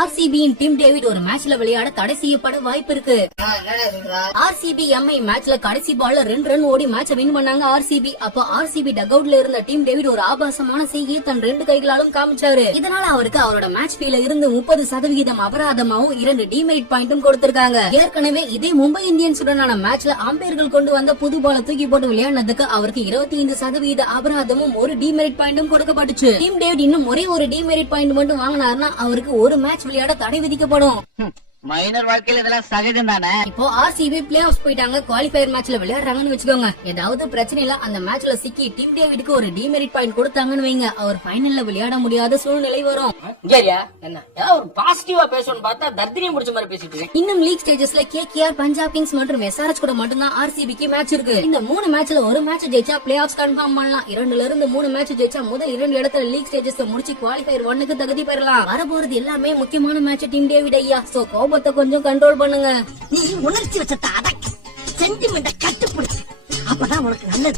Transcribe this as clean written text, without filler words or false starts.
ஆர்சிபியின் team David ஒரு மேட்ச்ல விளையாட தடை செய்யப்பட வாய்ப்பு இருக்கு. ஆர்சிபி எம்ஐ மேட்ச்ல கடைசி பால்ல 2 ரன் ஓடி மேட்ச வின் பண்ணாங்க ஆர்சிபி. அப்ப ஆர்சிபி டக் அவுட்ல இருந்த டீம் டேவிட் ஒரு ஆபாசமான செய்தியை தன் 2 கைகளாலும் காமிச்சாரு. இதனால அவருக்கு அவரோட மேட்ச் ஃபீல இருந்து 30% அபராதமாவும் 2 டிமெரிட் பாயிண்டும் கொடுத்திருக்காங்க. ஏற்கனவே இதே மும்பை இந்தியன்ஸ் உடனான மேட்ச்ல ஆம்பையர்கள் கொண்டு வந்த புது பால தூக்கி போட்டு விளையாடுனதுக்கு அவருக்கு 25% அபராதமும் 1 டிமெரிட் பாயிண்டும் கொடுக்கப்பட்டுச்சு. டீம் டேவிட் இன்னும் ஒரே ஒரு டிமெரிட் பாயிண்ட் மட்டும் வாங்கினாருன்னா அவருக்கு ஒரு மேட்ச் விளையாட தடை விதிக்கப்படும். மைனர் வாழ்க்கையில இதெல்லாம் சகஜம் தானே. இப்போ ஆர்சிபி பிளே ஆஃப் போயிட்டாங்க. குவாலிஃபயர் மேட்ச்ல விளையாடுறாங்கன்னு வச்சுக்கோங்க. ஏதாவது பிரச்சனைல அந்த மேட்ச்ல சிக்கி டீம் டேவிட்க்கு ஒரு டிமெரிட் பாயிண்ட் கொடுத்தாங்கன்னு வைங்க, அவர் ஃபைனல்ல விளையாட முடியாத சூழ்நிலை வரும். என்ன ஒரு பாசிட்டிவா பேசணும்னு பார்த்தா தர்தினியம் முடிச்ச மாதிரி பேசிட்டு இருக்கேன். இன்னும் லீக் ஸ்டேஜஸ்ல கேகேஆர், பஞ்சாப் கிங்ஸ் மற்றும் எஸ்ஆர்எச் கூட மட்டும்தான் ஆர்சிபிக்கு மேட்ச் இருக்கு. இந்த 3 மேட்ச்ல ஒரு மேட்ச் ஜெயிச்சா பிளே ஆஃப்ஸ் கன்ஃபார்ம் பண்ணலாம். 2ல இருந்து 3 மேட்ச் ஜெயிச்சா முதல் 2 இடத்துல லீக் ஸ்டேஜஸ் முடிச்சு குவாலிஃபயர் 1க்கு தகுதி பெறலாம். வரப்போறது எல்லாமே முக்கியமான மேட்ச் டீம் டேவிட் ஐயா. சோ கோபத்தை கொஞ்சம் கண்ட்ரோல் பண்ணுங்க. நீ உணர்ச்சி வச்ச அடக்கு, சென்டிமெண்ட கட்டுப்படுத்து. அப்பதான் உனக்கு நல்லது.